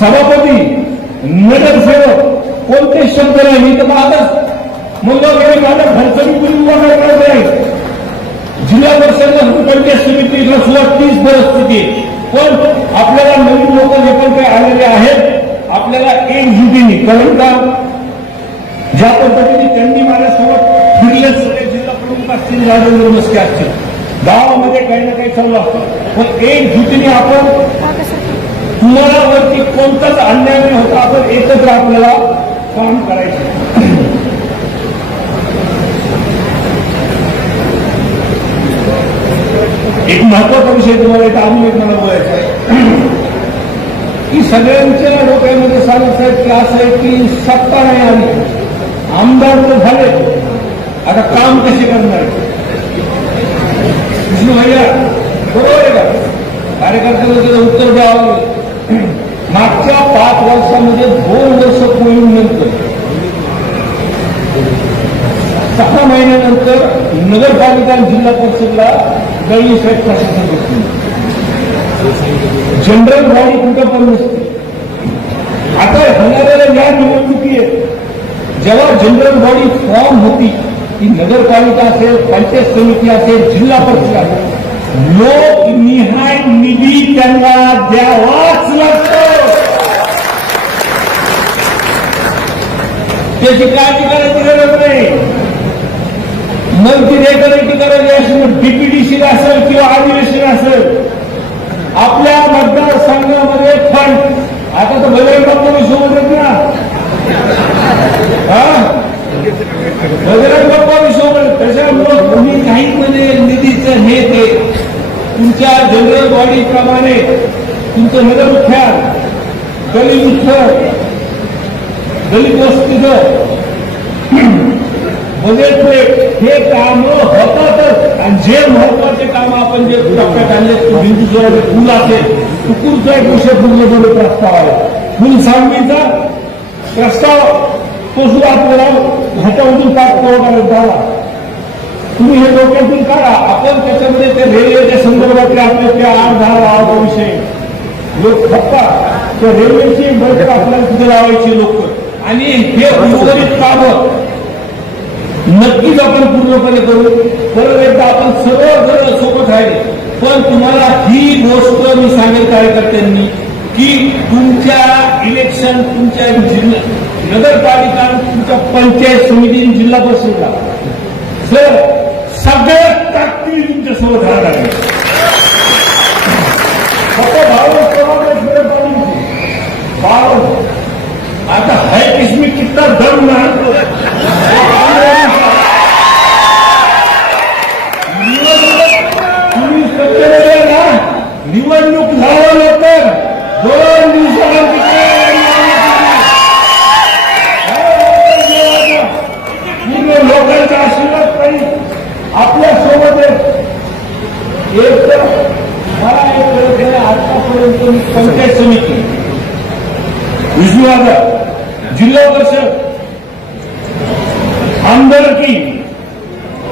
सभापती नगरसेवक कोणते शब्द नाही मी पाहतच मंगळवारी माझ्या घरचं मी कुणी उभा करणार नाही जिल्हा पंचायत समितीला सुद्धा तीच परिस्थिती. पण नवीन लोक जे पण कारण का ज्या पद्धतीने त्यांनी माझ्यासोबत फिरले सगळे जिल्हा प्रमुख असतील, राजेंद्र ना काही चालू असतं पण एकजुटीने आपण तुम्हाला कोणताच अन्याय नाही होता आपण एकत्र आपल्याला काम करायचं एक महत्त्वाचा विषय तुम्हाला येतो आम्ही एक मला बोलायचा आहे. की सगळ्यांच्या डोक्यामध्ये सांगत आहेत की असं आहे की सत्ता नाही आली आमदार तर झाले आता काम कसे करणार? विष्णू भैया बरोबर आहे का? कार्यकर्त्यांना त्याचं उत्तर द्यावं लागेल. मागच्या पाच वर्षामध्ये दोन वर्ष कोविड नंतर सहा महिन्यानंतर नगरपालिका आणि जिल्हा परिषदला गळी साहेब प्रशासन बसली जनरल बॉडी कुठं पण नसते. आता होणाऱ्या या निवडणुकी आहेत जेव्हा जनरल बॉडी फॉर्म होती ती नगरपालिका असेल पंचायत समिती असेल जिल्हा परिषद असेल लोकनिहाय निधी त्यांना द्यावाच लागतो त्याची काय करायची गरज नाही. मंत्री करायची गरज आहे असेल डीपीडीसी असेल किंवा अधिवेशन असेल आपल्या मतदारसंघामध्ये फंड आता तर बजरंग बाप्पा सोबत आहेत ना. हा? बजरंग बाप्पा सोबत त्याच्यामुळं कोणी काही म्हणे निधीचं हे ते. तुमच्या जनरल बॉडीप्रमाणे तुमचं नगर उठ्या दलित उत्सव दलित वस्तीचं बजेट हे काम होतातच. आणि जे महत्त्वाचे काम आपण जे टप्प्यात आणले बिंदू फुल असेल तुकुरचा एक विषय पूर्णपणे प्रस्ताव आहे. फुल सांगलीचा प्रस्ताव तो सुद्धा आपल्याला ह्याच्यामधून पाठपुरावा द्यावा तुम्ही हे डोक्यातून काढा. आपण त्याच्यामध्ये ते रेल्वेच्या संदर्भातले आपले ते आठ दहा लावाचा विषय लोक फक्ता त्या रेल्वेची बैठक आपल्याला तिथे लावायची लोक. आणि हे उर्वरित काम नक्कीच आपण पूर्णपणे करू. परत एकदा आपण सर्व जण सोबत आहे. पण तुम्हाला ही गोष्ट मी सांगेल कार्यकर्त्यांनी की तुमच्या इलेक्शन तुमच्या जिल्हा नगरपालिका तुमच्या पंचायत समिती आणि जिल्हा परिषदला जर सगळ्यात ताकदी तुमच्यासोबत राहणार आहे. फक्त भाव भाव आता है इसमें कितना दम ना तुम्ही सत्तेमध्ये आहे ना निवडणूक झाल्यानंतर दोन दिवसानंतर पूर्ण लोकांचा आशीर्वाद पाहिजे आपल्यासोबत एक तर मला एक कळत आतापर्यंत मी पंचायत समिती विष्णुवादा जिल्हा परिषद आमदारकी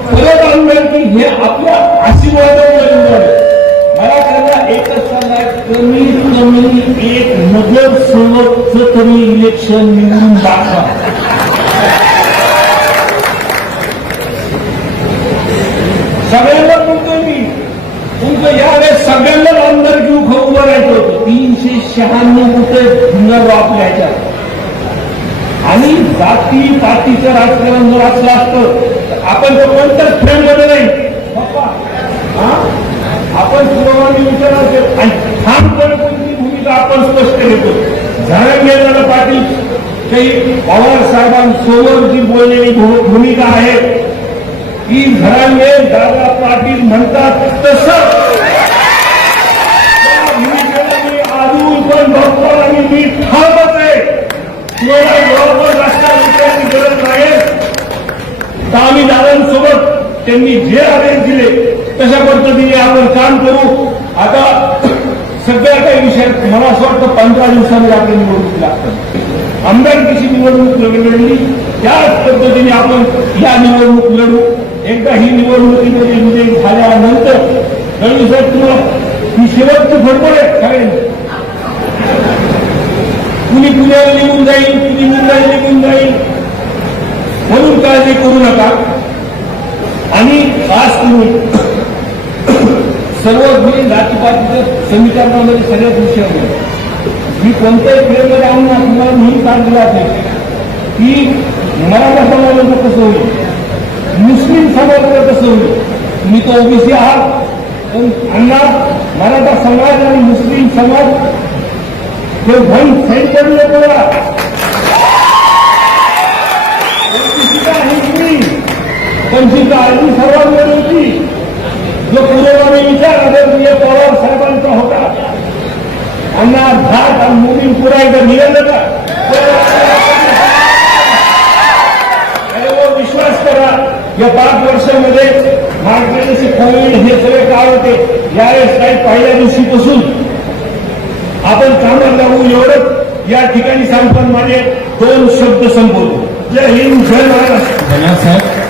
परत आमदारकी हे आपल्या आशीर्वादामुळे मला त्यांना एकच कमीत कमी एक नगर सेवकच तरी इलेक्शन निवडून दाखवा. सगळ्यांना म्हणतोय मी. तुमचं यावेळेस सगळ्यांना आमदार घेऊ खाऊ राहायचं होतं. तीनशे शहाण्णव रुपये भिंगर वापरायच्या? आणि जाती पातीचं राजकारण जर असलं असतं तर आपण तर कोणत्याच फ्रेममध्ये नाही. आपण सुरवानी विचारायचं आणि ठामपणे कोणती भूमिका आपण स्पष्ट घेतो झाडा पाटील काही पवार साहेबांसोबत जी बोललेली भूमिका आहे. की घरांगे दादा पाटील म्हणतात तसं. भूमिकेला मी अजून पण बघतो आणि मी आहे. तुम्हाला बरोबर विचारायची गरज नाही. आम्ही दादांसोबत त्यांनी जे आदेश दिले तशा पद्धतीने आपण काम करू. आता सगळ्या काही विषय मला असं वाटतं पंधरा दिवसांमध्ये आपली निवडणूक लागतात. आमदारकीची निवडणूक लढली त्याच पद्धतीने आपण या निवडणूक लढू. एकदा ही निवडणुकीमध्ये विजय झाल्यानंतर रवी साहेब तुला ही शेवटची फडफड आहे सगळ्यांची. कुणी पुण्याला निघून जाईल कुणी मुंबईला निघून जाईल म्हणून काळजी करू नका. आणि आज तुम्ही सर्व मी जातीपातीच्या समीकरणामध्ये सगळ्यात विषय मी कोणत्याही खेळमध्ये राहून तुम्हाला नेहमी काळ दिला असेल की मराठा समाजाचं कसं होईल? मुस्लिम समाजाचं कसं होईल? मी तो ओबीसी आहात पण अण्णा मराठा समाज आणि मुस्लिम समाज हे वन सेंटरने बोला ओबीसी का आहे तुम्ही पण जी काळजी सर्वांवर होती जो पुरोगामी विचार आदरणीय पवार साहेबांचा होता अण्णा घाट आणि मोदीं पुरा एकदा निघालं का अरे हो, विश्वास करा. या पाच वर्षामध्ये महाराष्ट्राचे कोविड हे सगळे काळ होते. यावेळेस काही पहिल्या दिवशीपासून आपण कामात लागू एवढंच या ठिकाणी सांगतात माझे दोन शब्द संपवतो. जय हिंद जय महाराष्ट्र. धन्यवाद साहेब.